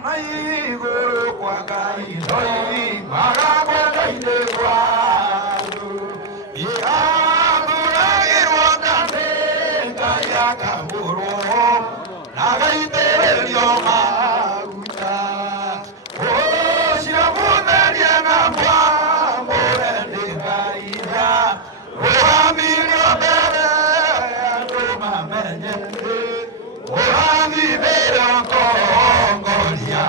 nai guru kwa gai noi magabo kaide kwadu ya duragi rwanda kaya kaburu nagaite lioma uta o shirabuda diana mwa morende gaida ohamiro bere adoma menyende ohamiro kongolia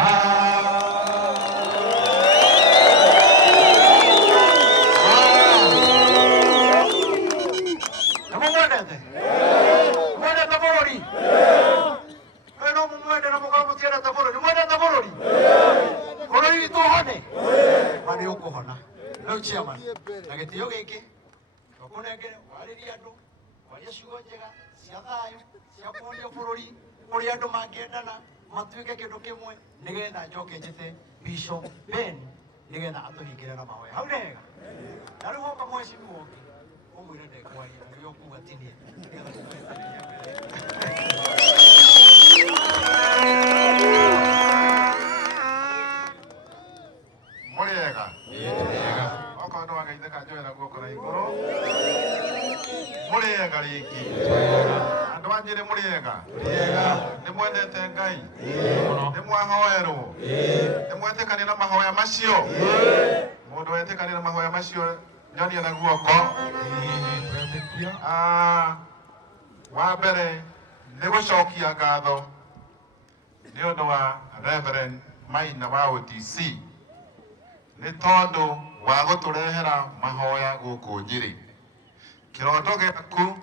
chairman agetiyo giki okunenge wariri andu waria ciugo njega cia thayu cia kuonia bururi kuri andu mangiendana matuike kindu kimwe nigetha njoke njite Bishop Ben nigetha atuhingire na mahoya hau nega na riu hoka mwecimu wongi umwire ndekwaria ndio kuga tinie Muriega okondo wagaitheka njoera guoko na iguru muriega riki andu anjire muriega ni mwendete Ngai ni mwahoerwo ni mwetekania na mahoya macio mundu wetekania na mahoya macio nyonia na guoko wa mbere ni gucokia ngatho ni undu wa Reverend Maina wa OTC ni tondu wa guturehera mahoya guku Njiri kiroto giaku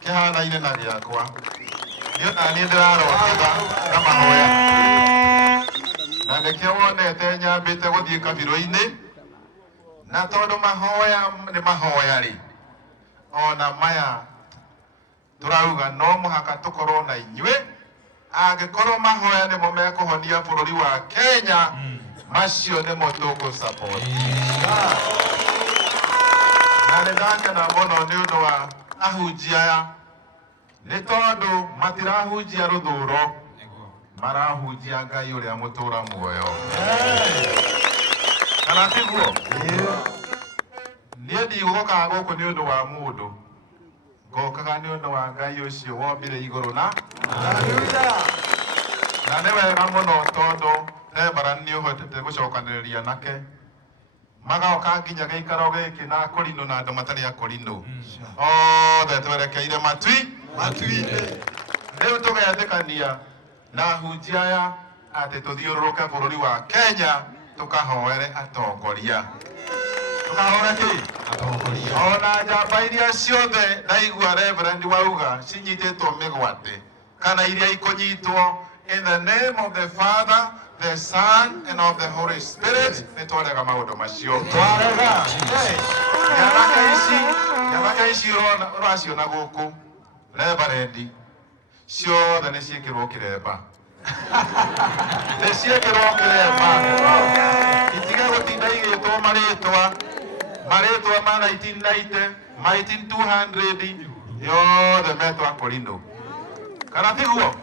kihanaine na giakwa ni ndirarotega na mahoya na nikio wonete nyambite guthii kabiro-ini na tondu mahoya ni mahoya ri ona maya turauga no muhaka tukorwo na inyue angikorwo mahoya nimo mekuhonia bururi wa Kenya macio nimo tuku support na nindakena muno ni undu wa ahunjia aya ni tondu matirahunjia ruthuro marahunjia Ngai uria mutura muoyo kana tiguo nie ndigũka gũkũ nĩ ũndũ wa mũndũ ngokaga nĩ ũndũ wa Ngai ũcio wombire igũrũ na nĩ wega mũno tondũ Reverend nĩ ũhotete gũcokanĩrĩria nake magaoka nginya gĩikaro gĩkĩ na akũrinũ na andũ matarĩ akũrinũ othe twerekeire matui-inĩ rĩu tũgetĩkania na ahunjia aya atĩ tũthiũrũrũke bũrũri wa Kenya tukahoere atongoria ona njamba iria ciothe ndaigua Reverend wauga cinyitĩtwo mĩgwate kana iria ikũnyitwo in the name of the Father, the Son and of the Holy Spirit nĩtwarega maũndũ macio nyanake ici ũraciona gũkũ Reverend ciothe nĩ ciĩkĩrwo kĩremba nĩ ciĩkĩrwo kĩremba itige gũtinda igĩtwo marĩtwa ma 1990 ma 1800 yothe metwa akũrinũ kana tiguo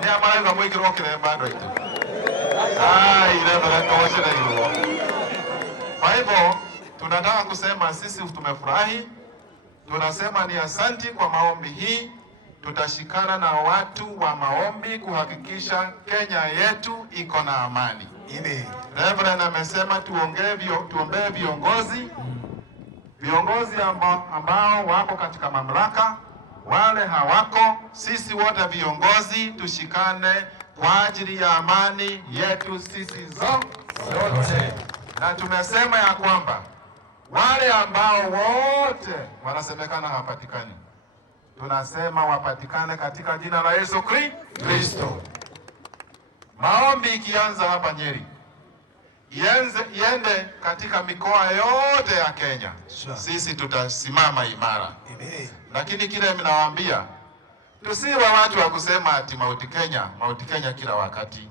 nĩ amarauga mwĩkĩrwo kĩremba andũ aitũ Reverend wacinairwo. Kwa hivyo tunataka kusema sisi tumefurahi, tunasema ni asanti kwa maombi hii. Tutashikana na watu wa maombi kuhakikisha Kenya yetu iko na amani. Reverend amesema tuombee viongozi ambao wako katika mamlaka, wale hawako, sisi wote viongozi tushikane kwa ajili ya amani yetu sisi zote. Na tumesema ya kwamba wale ambao wote wanasemekana hapatikani, tunasema wapatikane katika jina la Yesu Kristo. Maombi ikianza hapa Nyeri, iende katika mikoa yote ya Kenya. Sisi tutasimama imara. Lakini kile mnawaambia, tusiwe watu wa kusema ati Mount Kenya kila wakati.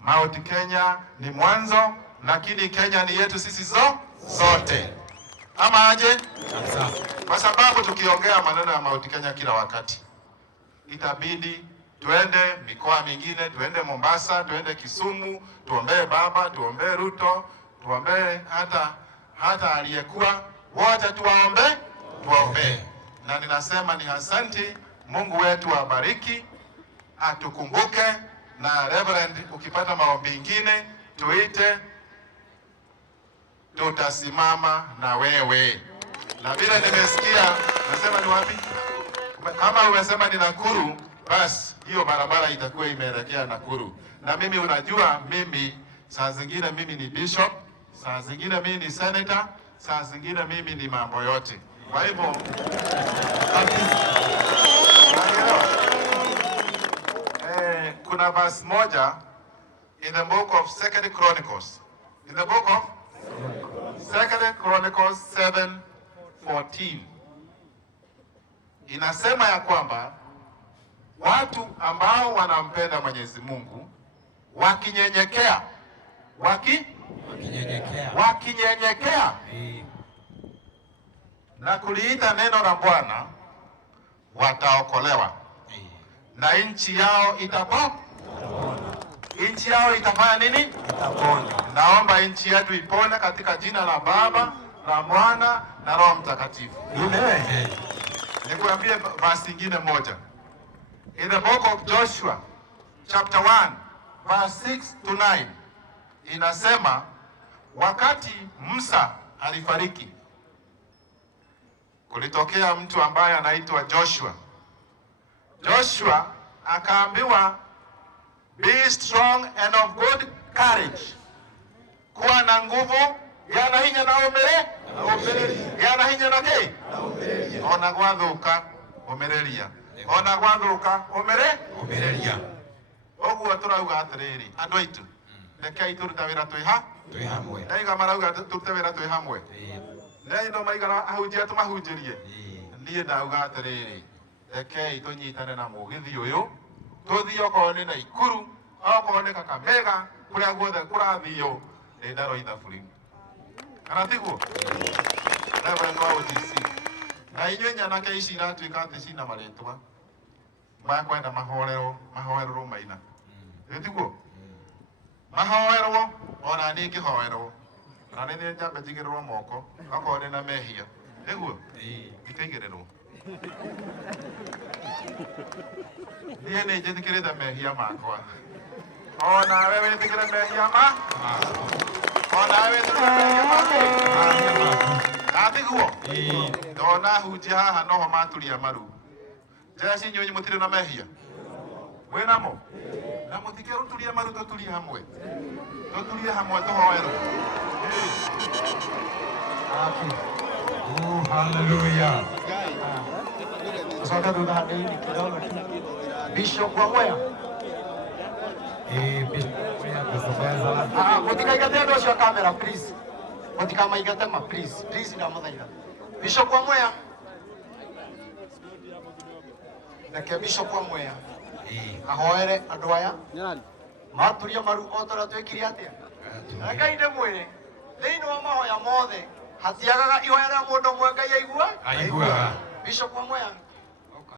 Mount Kenya ni mwanzo, lakini Kenya ni yetu sisi zote. Ama aje? Kwa sababu tukiongea maneno ya Mount Kenya kila wakati, itabidi tuende mikoa mingine, tuende Mombasa, tuende Kisumu, tuombee baba, tuombee Ruto, tuombee hata aliyekuwa, wote tuwaombee. Na ninasema ni asante. Mungu wetu abariki, atukumbuke. Na Reverend, ukipata maombi mengine tuite, tutasimama na wewe. Na vile nimesikia, nasema ni wapi? Kama umesema ni Nakuru, basi hiyo barabara itakuwa imeelekea Nakuru. Na mimi unajua, mimi saa zingine mimi ni bishop, saa zingine mimi ni senator, saa zingine mimi ni mambo yote. Kwa hivyo kuna verse moja in the book of Second Chronicles. In the book of Second Chronicles 7:14. Inasema ya kwamba watu ambao wanampenda Mwenyezi Mungu wakinyenyekea na kuliita neno la Bwana wataokolewa. Na nchi yao itapona. Nchi yao itafanya nini? Itapona. Naomba nchi yetu ipone katika jina la Baba, la Mwana na Roho Mtakatifu. Amen. Nikuambie verse nyingine moja. In the book of Joshua chapter 1 verse 6 to 9 inasema wakati Musa alifariki, kulitokea mtu ambaye anaitwa Joshua. Joshua akaambiwa, be strong and of good courage. Kuwa na nguvu, yana hinya na umereria. Yana hinya na kei? Ona gwathuka umereria. Ona gwathuka umereria. Oguo turauga atiriri, andu aitu. Rekei turuta wira twi hamwe. Naiga marauga turute wira twi hamwe. Nei ndo maigana ahunjia tumahunjirie. Nie ndauga atiriri. Rekei tunyitane na mugithi uyu. Tuthii okorwo ni Naikuru, okorwo ni Kakamega, kuria guothe kurathio ni ndaro ithaburi. Kana tiguo? Reverend wa OTC. Na inyuĩ nyanake ici iratuĩka atĩ cina marĩtwa makwenda mahoerwo maina. Tiguo? Mahoerwo, ona niĩ ngĩhoerwo. Na nĩ njambe njigĩrĩrwo moko, okorwo ndĩ na mehia. Tiguo? Ndikaigĩrĩrwo. Niĩ nĩ njĩtĩkĩrĩte mehia makwa. Ona wewe wĩtĩkĩre mehia ona wewe wĩtĩkĩre mehia maku. Atiguo? Ndona hunjia haha noho maturia maru. Jeshi inyuĩ mũtirĩ na mehia? Mwĩ namo? Na mũtikĩruturia maru tũturie hamwe. Tũturie hamwe tũhoerwo. Oh, hallelujah. Soka thutha hanini kidogo. Bishop wa Mwea. Bishop kusomeza. Mutikaigate andũ acio kamera please. Mutikamaigate ma please. Please ndamũthaitha. Bishop wa Mwea. Reke Bishop wa Mwea ahoere andũ aya maturia maru otara twekire atia. Ngai ndĩmwĩre thĩinĩ wa mahoya mothe hatiagaga ihoya rĩa mũndũ ũmwe Ngai aiguaga. Bishop wa Mwea